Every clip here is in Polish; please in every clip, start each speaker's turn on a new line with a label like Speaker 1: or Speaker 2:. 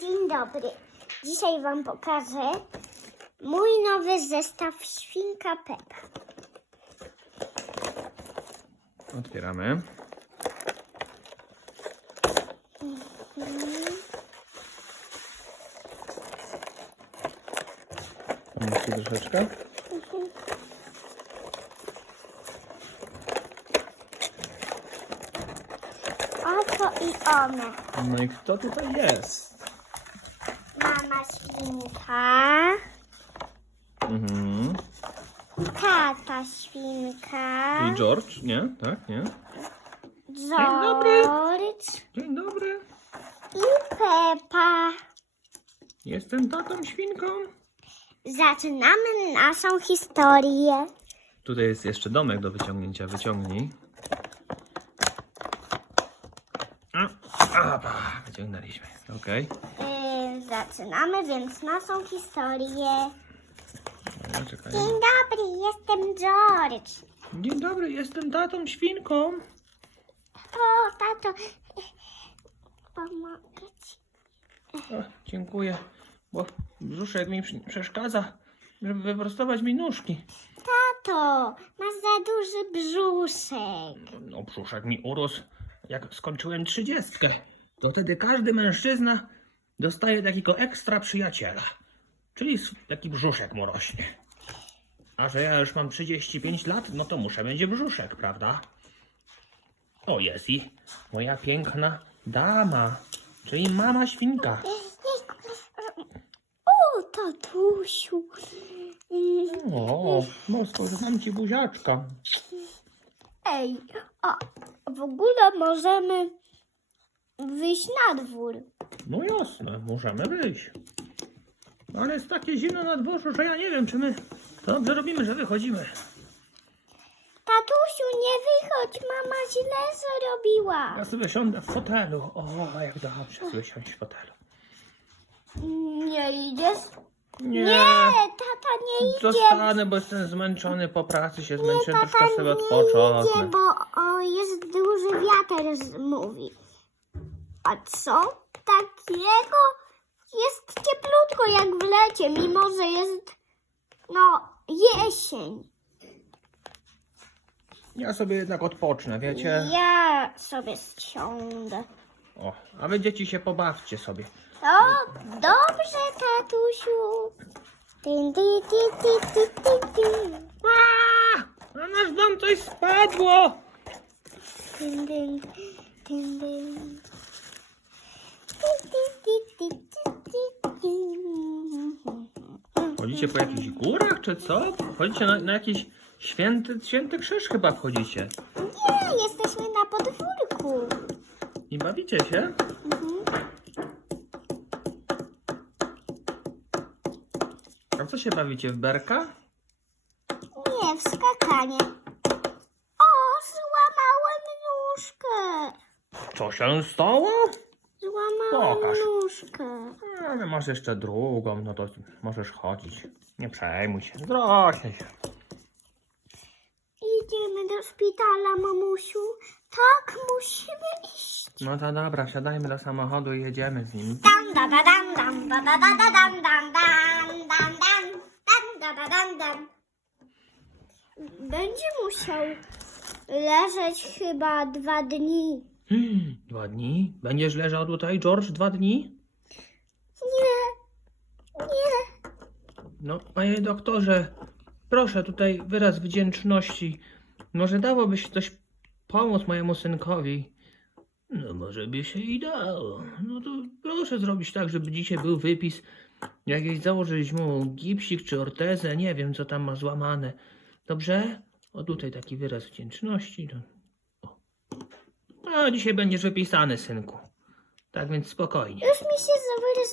Speaker 1: Dzień dobry. Dzisiaj Wam pokażę mój nowy zestaw Świnka Peppa.
Speaker 2: Otwieramy. Tam jeszcze troszeczkę.
Speaker 1: Oto i one.
Speaker 2: No i kto tutaj jest?
Speaker 1: Świnka,
Speaker 2: Mhm.
Speaker 1: tata świnka,
Speaker 2: I George? Nie? Tak? Nie?
Speaker 1: George
Speaker 2: Dzień dobry.
Speaker 1: i Peppa.
Speaker 2: Jestem tatą świnką.
Speaker 1: Zaczynamy naszą historię.
Speaker 2: Tutaj jest jeszcze domek do wyciągnięcia. Wyciągnij. A, wyciągnęliśmy. Okej.
Speaker 1: Yy, zaczynamy więc naszą historię.
Speaker 2: Dobra, czekaj.
Speaker 1: Dzień dobry, jestem George.
Speaker 2: Dzień dobry, jestem tatą świnką.
Speaker 1: O, tato, pomogę ci.
Speaker 2: O, dziękuję, bo brzuszek mi przy- przeszkadza, żeby wyprostować mi nóżki.
Speaker 1: Tato, masz za duży brzuszek.
Speaker 2: No, brzuszek mi urósł, jak skończyłem trzydziestkę. To wtedy każdy mężczyzna dostaje takiego ekstra przyjaciela. Czyli taki brzuszek mu rośnie. A że ja już mam 35 lat, no to muszę mieć brzuszek, prawda? O, jest i moja piękna dama, czyli mama świnka.
Speaker 1: O, tatusiu.
Speaker 2: O, no spożywam ci buziaczka.
Speaker 1: Ej, a w ogóle możemy wyjść na dwór.
Speaker 2: No jasne, możemy wyjść. Ale jest takie zimno na dworzu, że ja nie wiem, czy my to dobrze robimy, że wychodzimy.
Speaker 1: Tatusiu, nie wychodź, mama źle zrobiła.
Speaker 2: Ja sobie siądę w fotelu. O, jak dobrze sobie siąść w fotelu.
Speaker 1: Nie idziesz?
Speaker 2: Nie,
Speaker 1: Nie, tata nie idzie.
Speaker 2: zostanę, bo jestem zmęczony po pracy, się zmęczyłem,
Speaker 1: tata
Speaker 2: troszkę sobie
Speaker 1: nie
Speaker 2: odpocząć.
Speaker 1: idzie, bo o, jest duży wiatr, z- mówi. A co takiego? Jest cieplutko jak w lecie, mimo że jest, no, jesień.
Speaker 2: Ja sobie jednak odpocznę, wiecie?
Speaker 1: Ja sobie siądę.
Speaker 2: O, a wy dzieci się pobawcie sobie.
Speaker 1: O, dobrze, tatusiu. Ty, ty, ty, ty, ty, ty, ty.
Speaker 2: A, na nasz dom coś spadło!
Speaker 1: Dyn, dyn, dyn, dyn. Ty, ty, ty, ty, ty, ty, ty.
Speaker 2: Chodzicie po jakichś górach, czy co? Chodzicie na, na jakiś święty, święty krzyż chyba wchodzicie.
Speaker 1: Nie, jesteśmy na podwórku.
Speaker 2: I bawicie się?
Speaker 1: Mhm.
Speaker 2: A w co się bawicie? W berka?
Speaker 1: Nie, w skakanie. O, złamałem nóżkę.
Speaker 2: Co się stało?
Speaker 1: Złamałem
Speaker 2: Pokaż.
Speaker 1: nóżkę.
Speaker 2: Ale masz jeszcze drugą, no to możesz chodzić. Nie przejmuj się, zrośnie się.
Speaker 1: Idziemy do szpitala, mamusiu. Tak, musimy iść.
Speaker 2: No to dobra, wsiadajmy do samochodu i jedziemy z nim.
Speaker 1: Dam, da, da, dam, dam, da, da, da, da, dam, dam, dam, dam, dam, dam, da, da, dam, dam. Będzie musiał leżeć chyba dwa dni.
Speaker 2: Hmm, dwa dni? Będziesz leżał tutaj, George, dwa dni?
Speaker 1: Nie, nie.
Speaker 2: No, panie doktorze, proszę tutaj wyraz wdzięczności. Może dałoby coś pomóc mojemu synkowi? No, może by się i dało. No to proszę zrobić tak, żeby dzisiaj był wypis. Jakieś założyć mu gipsik czy ortezę, nie wiem co tam ma złamane. Dobrze? O tutaj taki wyraz wdzięczności. To... O. A dzisiaj będziesz wypisany, synku. Tak więc spokojnie.
Speaker 1: Już mi się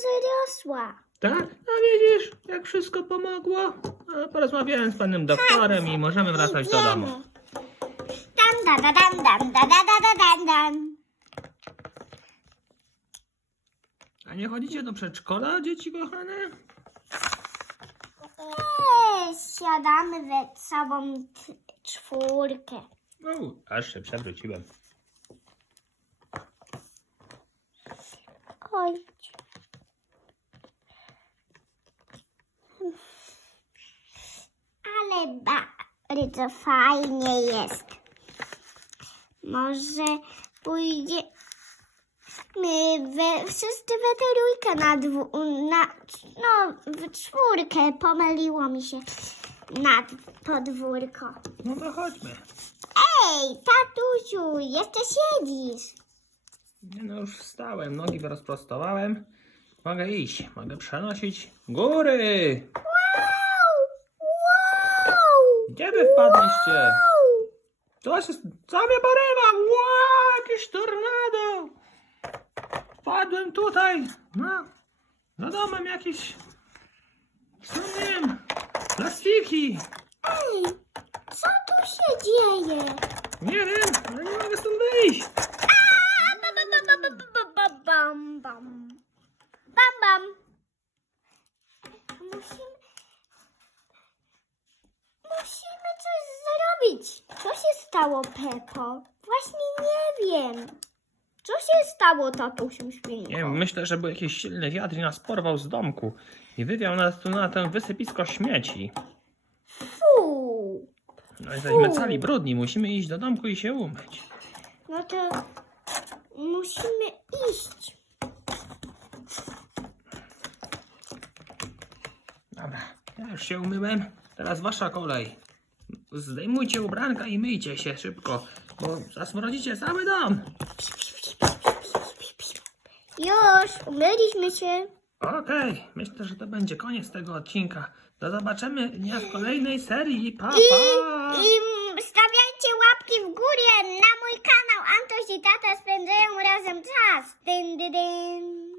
Speaker 1: zarosła.
Speaker 2: Tak? A widzisz, jak wszystko pomogło? A porozmawiałem z panem doktorem i możemy wracać do domu.
Speaker 1: Dam, da, da, dam, dam, da, da, da, da, dam, dam.
Speaker 2: A nie chodzicie do przedszkola, dzieci kochane?
Speaker 1: Nie, siadamy we sobą t- czwórkę.
Speaker 2: No, aż się przewróciłem.
Speaker 1: Chodź. Ale bardzo fajnie jest. Może pójdzie my we, wszyscy we trójkę na dwu, na, no w czwórkę, pomyliło mi się na podwórko.
Speaker 2: No to chodźmy.
Speaker 1: Ej, tatusiu, jeszcze siedzisz.
Speaker 2: Nie no, już wstałem, nogi rozprostowałem. Mogę iść, mogę przenosić góry.
Speaker 1: Wow! Wow!
Speaker 2: Gdzie wy wpadliście?
Speaker 1: Wow!
Speaker 2: Co się, co mnie porywa? Ła, jakieś tornado. Wpadłem tutaj, no, za domem jakieś, no nie wiem, plastiki.
Speaker 1: Ej, co tu się dzieje?
Speaker 2: Nie wiem, ale nie mogę
Speaker 1: się stało, Pepo? Właśnie nie wiem. Co się stało, tatusiu świnko?
Speaker 2: Nie wiem, myślę, że był jakiś silny wiatr i nas porwał z domku i wywiał nas tu na to wysypisko śmieci.
Speaker 1: Fu.
Speaker 2: No jesteśmy cali brudni, musimy iść do domku i się umyć.
Speaker 1: No to musimy iść.
Speaker 2: Dobra, ja już się umyłem, teraz wasza kolej. Zdejmujcie ubranka i myjcie się szybko, bo zasmrodzicie cały dom.
Speaker 1: Już, umyliśmy się.
Speaker 2: Okej, myślę, że to będzie koniec tego odcinka. Do zobaczenia w kolejnej serii. Pa,
Speaker 1: I,
Speaker 2: pa!
Speaker 1: I stawiajcie łapki w górę na mój kanał. Antoś i tata spędzają razem czas. Dyn, dyn, dyn.